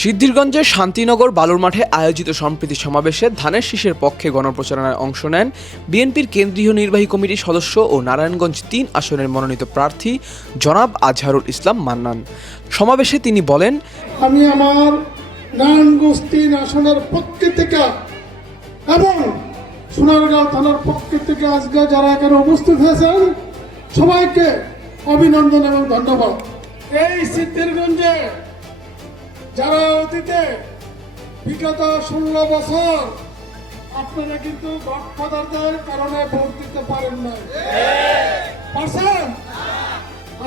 সিদ্ধিরগঞ্জের শান্তিনগর বালুর মাঠে আয়োজিত সম্প্রীতি সমাবেশে ধানের শীষের পক্ষে গণপ্রচারণায় অংশ নেন বিএনপির কেন্দ্রীয় নির্বাহী কমিটির সদস্য ও নারায়ণগঞ্জ তিন আসনের মনোনীত প্রার্থী জনাব আজহারুল ইসলাম মান্নান। সমাবেশে তিনি বলেন, আমি আমার নান গোষ্ঠী আসনের পক্ষ থেকে এবং সোনারগাঁও থানার পক্ষ থেকে আজকে যারা এখানে উপস্থিত হয়েছেন, সবাইকে অভিনন্দন এবং ধন্যবাদ। এই সিদ্ধিরগঞ্জে যারা অতীতে বিগত ষোলো বছর আপনারা কিন্তু কারণে ভোট দিতে পারেন না পারছেন?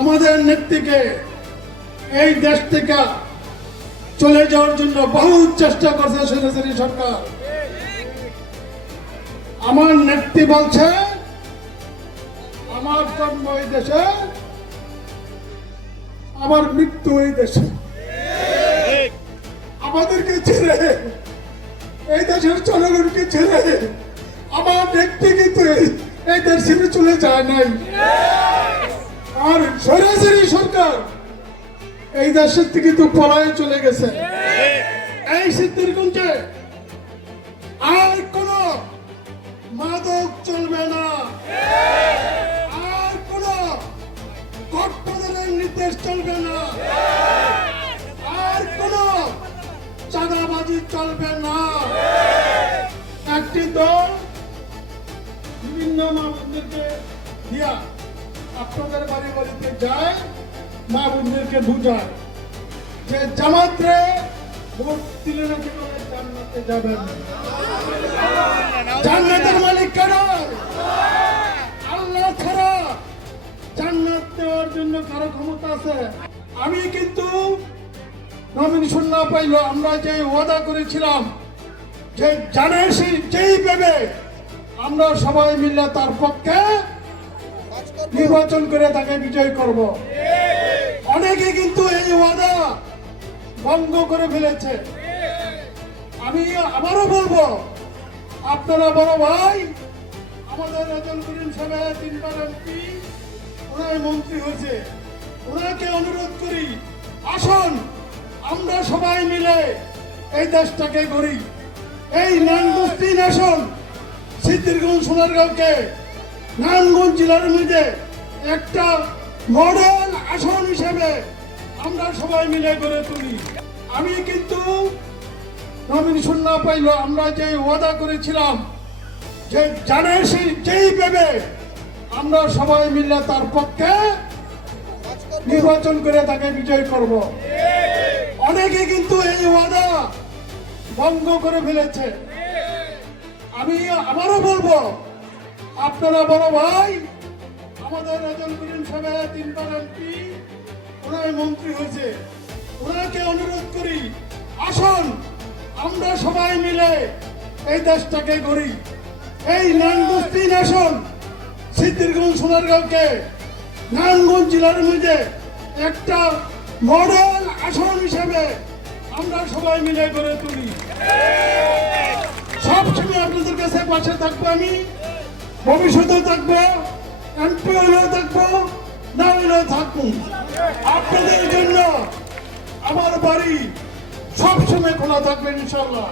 আমাদের নেত্রীকে এই দেশ থেকে চলে যাওয়ার জন্য বহু চেষ্টা করছে সৈন্যশ্রী সরকার। আমার নেত্রী বলছে, আমার জন্ম এই দেশে, আমার মৃত্যু এই দেশে। আমাদেরকে ছেড়ে, এই দেশের জনগণকে ছেড়ে আমার নেত্রী কিন্তু এই- এই দেশ ছেড়ে চলে যায় নাই। আর সরাসরি সরকার এই দেশের থেকে তো পলায় চলে গেছে। এই সিদ্ধিরগঞ্জে আর কোন মাদক চলবে না। আর কোন কটপদের নির্দেশ চলবে না। আর কোন চাঁদাবাজি চলবে না। একটি দল বিভিন্ন মানুষদেরকে দিয়া আপনাদের বাড়ি বাড়িতে যায় মা বোনদেরকে বুঝায়। যে জামাত্রে ভোট দিলে নাকি জান্নাতে যাবেন জান্নাতের মালিক কেন আল্লাহ ছাড়া জান্নাত দেওয়ার জন্য কারও ক্ষমতা আছে। আমি কিন্তু নমিনেশন না পাইলো, আমরা যে ওয়াদা করেছিলাম, যে জানের সেই যেই ভেবে আমরা সবাই মিলে তার পক্ষে নির্বাচন করে তাকে বিজয় করব। অনেকে কিন্তু এই ওয়াদা ভঙ্গ করে ফেলেছে। আমি আবারও বলব, আপনারা বড় ভাই, আমাদের রাজন করিম সাহেব, তিনবার এমপি ওনার মন্ত্রী হয়েছে। ওনাকে অনুরোধ করি, আসুন। আমরা সবাই মিলে এই দেশটাকে গড়ি। এই নানগোষ্ঠী নেশন সিদ্ধিরগঞ্জ সোনারগাঁওকে নারায়ণগঞ্জ জেলার মধ্যে একটা মডেল আসন হিসেবে আমরা সবাই মিলে গড়ে তুলি। আমি কিন্তু নমিনেশন না পাইলো, আমরা যে ওয়াদা করেছিলাম যে জানের সেই যেই ভেবে আমরা সবাই মিলে তার পক্ষে নির্বাচন করে তাকে বিজয় করব। অনেকে কিন্তু এই ওয়াদা ভঙ্গ করে ফেলেছে। আমি আবারও বলব, আপনারা বড় ভাই, আমাদের রাজন করিম সাহেব তিনবার এমপি ওনার মন্ত্রী হয়েছে। ওনাকে অনুরোধ করি, আসুন, আমরা সবাই মিলে এই দেশটাকে গড়ি। এই নানগোষ্ঠী নেশন, সিদ্ধিরগঞ্জ, সোনারগাঁওকে। নারায়ণগঞ্জ জেলার মধ্যে একটা মডেল আসন হিসেবে আমরা সবাই মিলে গড়ে তুলি। সবসময় আপনাদের কাছে পাশে থাকব আমি, ভবিষ্যতেও থাকব এমপি হলেও থাকব না হলেও থাকব। আপনাদের জন্য আমার বাড়ি সবসময় খোলা থাকবে ইনশাল্লাহ